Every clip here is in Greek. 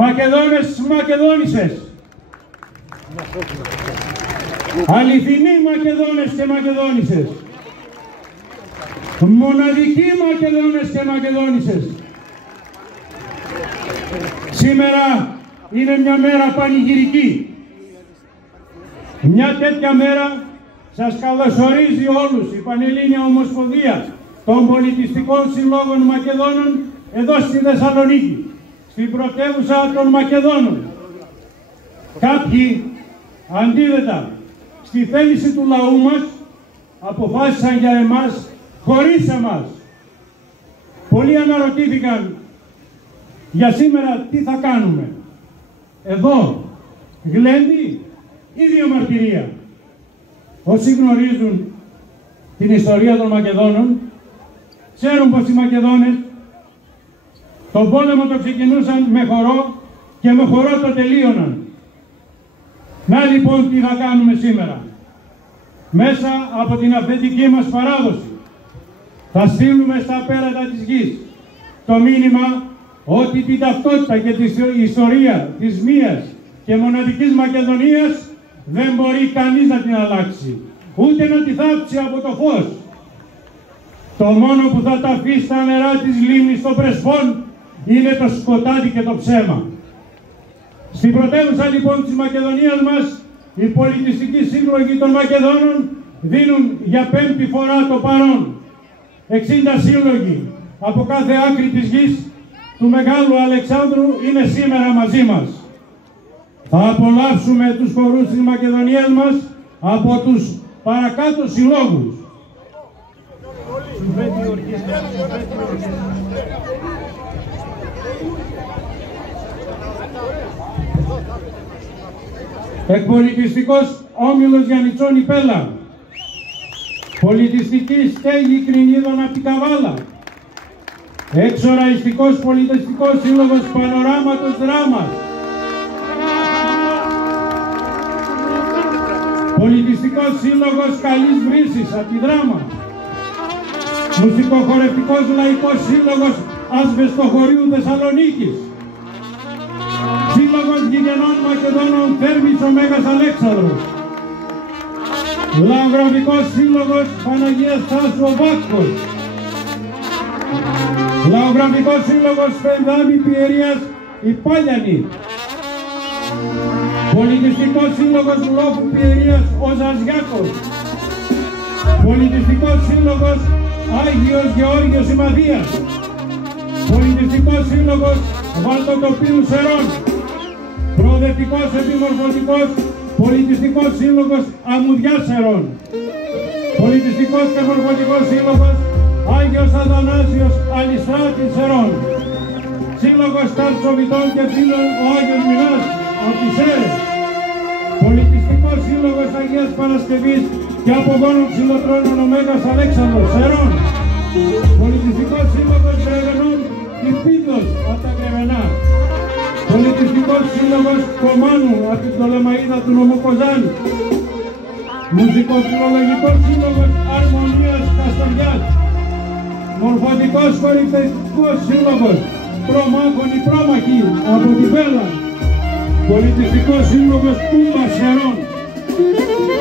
Μακεδόνες, Μακεδόνισσες, αληθινοί Μακεδόνες και Μακεδόνισσες, μοναδικοί Μακεδόνες και Μακεδόνισσες, σήμερα είναι μια μέρα πανηγυρική. Μια τέτοια μέρα σας καλωσορίζει όλους η Πανελλήνια Ομοσπονδία των Πολιτιστικών Συλλόγων Μακεδόνων εδώ στη Θεσσαλονίκη, στην πρωτεύουσα των Μακεδόνων. Κάποιοι, αντίθετα στη θέληση του λαού μας, αποφάσισαν για εμάς χωρίς εμάς. Πολλοί αναρωτήθηκαν για σήμερα τι θα κάνουμε. Εδώ, γλέντι ή διαμαρτυρία. Όσοι γνωρίζουν την ιστορία των Μακεδόνων, ξέρουν πως οι Μακεδόνες τον πόλεμο το ξεκινούσαν με χορό και με χορό το τελείωναν. Να λοιπόν τι θα κάνουμε σήμερα. Μέσα από την αυθεντική μας παράδοση θα στείλουμε στα πέρατα της γης το μήνυμα ότι την ταυτότητα και τη ιστορία της μίας και μοναδικής Μακεδονίας δεν μπορεί κανείς να την αλλάξει, ούτε να τη θάψει από το φως. Το μόνο που θα ταφεί στα νερά της λίμνης των Πρεσπών είναι το σκοτάδι και το ψέμα. Στην πρωτεύουσα λοιπόν της Μακεδονίας μας, οι πολιτιστικοί σύλλογοι των Μακεδόνων δίνουν για 5η φορά το παρόν. 60 σύλλογοι από κάθε άκρη της γης του Μεγάλου Αλεξάνδρου είναι σήμερα μαζί μας. Θα απολαύσουμε τους χορούς της Μακεδονίας μας από τους παρακάτω συλλόγους. Εκπολιτιστικός Όμιλος Γιαννιτσόνη Πέλα, πολιτιστική στέγη Κρινίδων από την Καβάλα, εξοραϊστικός πολιτιστικός σύλλογος Πανοράματος Δράμας, πολιτιστικός σύλλογος Καλής Βρύσης από τη Δράμα, μουσικοχορευτικός λαϊκός σύλλογος Ασβεστοχωρίου Θεσσαλονίκης, Σύλλογος Γηγενών Μακεδόνων Θέρμης ο Μέγας Αλέξανδρος, Λαογραφικός Σύλλογος Παναγίας Θάσου ο Βάσκος, Λαογραφικός Σύλλογος Φενδάμι Πιερίας η Πάλιανη, Πολιτιστικός Σύλλογος Λόφου Πιερίας ο Ζαζιάκος, Πολιτιστικός Σύλλογος Άγιος Γεώργιος η Μαδίας, Πολιτιστικός Σύλλογος Βαλτοτοπίου Σερών, Προοδευτικός Επιμορφωτικός Πολιτιστικός Σύλλογος Αμμουδιά Σερών, Πολιτιστικός και Μορφωτικός Σύλλογος Άγιος Αθανάσιος Αλιστράτης Σερών, Σύλλογος Ταρτσοβιτών και Φίλων ο Άγιος Μινάς από τις Σέρες, Πολιτιστικός Σύλλογος Αγίας Παρασκευής και Απογόνων Ξυλοτρώνων ο Μέγας Αλέξανδρος Σερών, Πολιτιστικός Σύλλογος Γρεβενών Υπίδος από τα Γρεβενά, Πολιτιστικός Σύλλογος Κομάνου από την Τολεμαΐδα του νομού Κοζάνη, Μουσικοφιλολογικός Σύλλογος Αρμονίας Καστοριάς, Μορφωτικός Χορευτικός Σύλλογος Προμάχων η Πρόμαχη από την Πέλα, Πολιτιστικός Σύλλογος Τούμπα Σερών,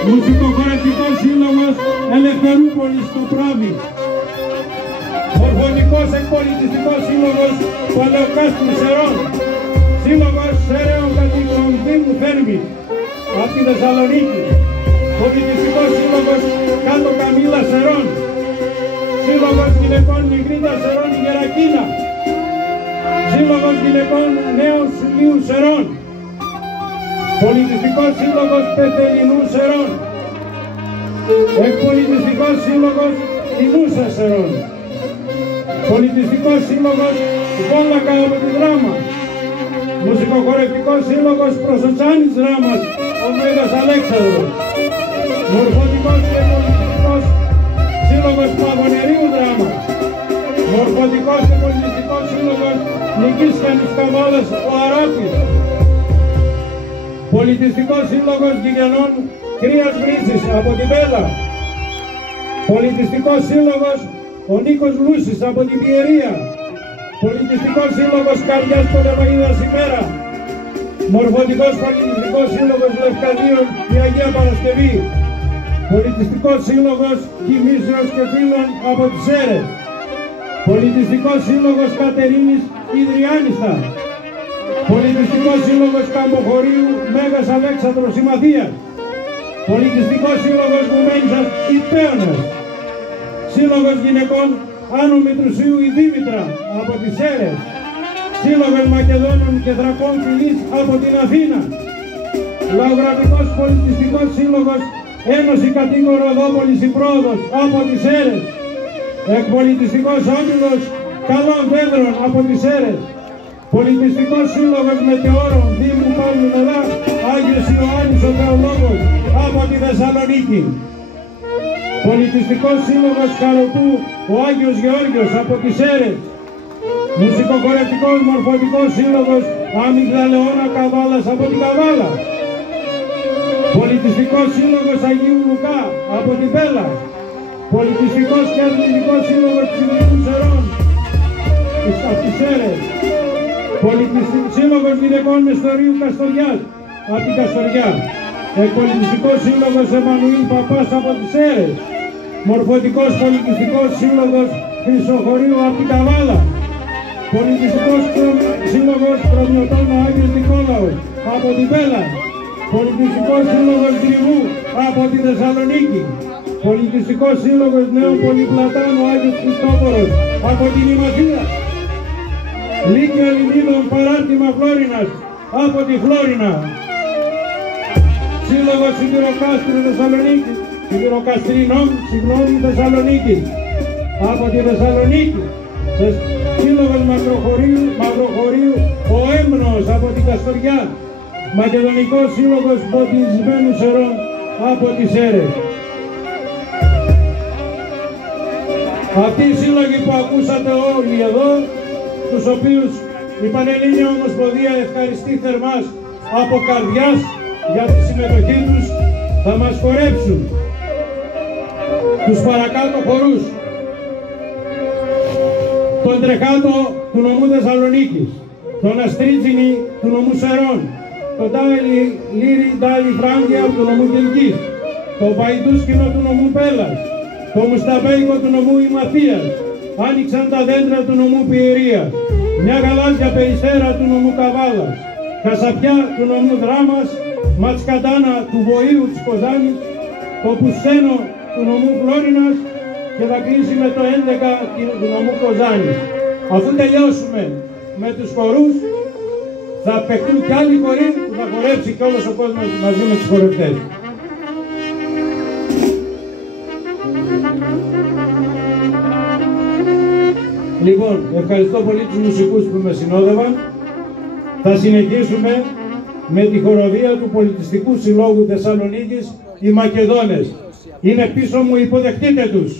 Μουσικοχορευτικός Σύλλογος Ελευθερούπολης στο Πράβι, Μορφωτικός Εκπολιτιστικός Σύλλογος Παλαιοκάστρου Σερών, Σύλλογος Σεραίων Κατοίκων Δήμου Θέρμης από τη Θεσσαλονίκη, Πολιτιστικός Σύλλογος Κάτω Καμήλα Σερών, Σύλλογος Γυναικών Μιγρήτα Σερών η Γερακίνα, Σύλλογος Γυναικών Νέων Σουλίου Σερών, Πολιτιστικός Σύλλογος Πεθελινού Σερών, Εκπολιτιστικός Σύλλογος Ινούσα Σερών, Πολιτιστικός Σύλλογος Βόλακα από τη Δράμα, Μουσικοχορευτικός Σύλλογος Προσοτσάνης Δράμας ο Μέγας Αλέξανδρος, Μορφωτικός και Πολιτιστικός Σύλλογος Παγωνερίου Δράμας, Μορφωτικός και Πολιτιστικός Σύλλογος Νικήσιανης Καβάλας ο Αράπης, Πολιτιστικός Σύλλογος Γηγενών Κρίας Βρύσης από την Πέλα, Πολιτιστικός Σύλλογος ο Νίκος Λούσης από την Πιερία, Πολιτιστικός Σύλλογος Καρδιάς Πολεμαγίδας ημέρα. Μορφωτικός Πολιτιστικός Σύλλογος Λευκαδίων η Αγία Παρασκευή. Πολιτιστικός Σύλλογος Κοιμήσεως και Φίλων από τις Σέρρες. Πολιτιστικός Σύλλογος Κατερίνης Ιδριάνιστα. Πολιτιστικός Σύλλογος Καμποχωρίου Μέγας Αλέξανδρος Ημαθίας. Πολιτιστικός Σύλλογος Γουμένισσας Υπέωνας. Σύλλογος Γυναικών Άνω Μητρουσίου η Δήμητρα από τις Σέρρες. Σύλλογος Μακεδόνων και Θρακών Φιλής από την Αθήνα. Λαογραφικός Πολιτιστικός Σύλλογος Ένωση Κατοίκων Ροδόπολης η Πρόοδος από τις Σέρρες. Εκπολιτιστικός Όμιλος Καλών Δέντρων από τις Σέρρες. Πολιτιστικός Σύλλογος Μετεώρων Δήμου Παύλου Μελά Άγιος Ιωάννης ο Θεολόγος από τη Θεσσαλονίκη. Πολιτιστικός Σύλλογος Καροτού ο Άγιος Γεώργιος από τις Σέρρες. Μουσικοχορευτικός Μορφωτικός Σύλλογος Αμυγδαλεώνα Καβάλας από την Καβάλα. Πολιτιστικός Σύλλογος Αγίου Λουκά από την Πέλα. Πολιτιστικός και Αθλητικός Σύλλογος Ψηφιακού Σερών από τις Σέρρες. Σύλλογος Γυναικών Μεστορίου Καστοριάς από την Καστοριά. Εκπολιτιστικός Σύλλογος Εμμανουήλ Παπάς από τις Σέρρες. Μορφωτικός Πολιτιστικός Σύλλογος Χρυσοχωρίου από την Καβάλα. Πολιτιστικός Σύλλογος Προμιωτών Άγιος Νικόλαος από την Πέλα. Πολιτιστικός Σύλλογος Γρηγού από τη Θεσσαλονίκη. Πολιτιστικός Σύλλογος Νέων Πολυπλατάνου Άγιος Χριστόφορος από την Ημαθία. Λύκειο Ελληνίδων Παράρτημα Φλόρινας από τη Φλόρινα. Σύλλογος Σιδηροκάστρου Θεσσαλονίκη. Σιδηροκαστρινών, Θεσσαλονίκη. Από τη Θεσσαλονίκη. Σύλλογος Μαυροχωρίου ο Έμνος από την Καστοριά. Μακεδονικός Σύλλογος Ποτισμένου Σερών από τις Σέρρες. Αυτοί οι σύλλογοι που ακούσατε όλοι εδώ, τους οποίους η Πανελλήνια Ομοσπονδία ευχαριστεί θερμάς από καρδιάς για τη συμμετοχή τους, θα μας χορέψουν τους παρακάτω χορούς. Τον Τρεχάτο του νομού Θεσσαλονίκης, τον Αστρίτζινη του νομού Σερών, τον Τάλι Λύρι Ντάλι Φράγκια του νομού Κελκής, τον Παϊντούσκινο του νομού Πέλας, το Μουσταμπέικο του νομού Ημαθίας, άνοιξαν τα δέντρα του νομού Πιερίας, μια γαλάζια περιστέρα του νομού Καβάλας, Κασαπιά του νομού Δράμας, Ματσκαντάνα του Βοήου της Κοζάνης, το Πουσένο του νομού Φλόρινας και θα κλείσει με το 11 του νομού Κοζάνης. Αφού τελειώσουμε με τους χορούς, θα παιχτούν κι άλλοι χοροί που θα χορέψει κι όλος ο κόσμος μαζί με τους χορευτές. Λοιπόν, ευχαριστώ πολύ τους μουσικούς που με συνόδευαν. Θα συνεχίσουμε με τη χοροδία του Πολιτιστικού Συλλόγου Θεσσαλονίκης, οι Μακεδόνες. Είναι πίσω μου, υποδεχτείτε τους.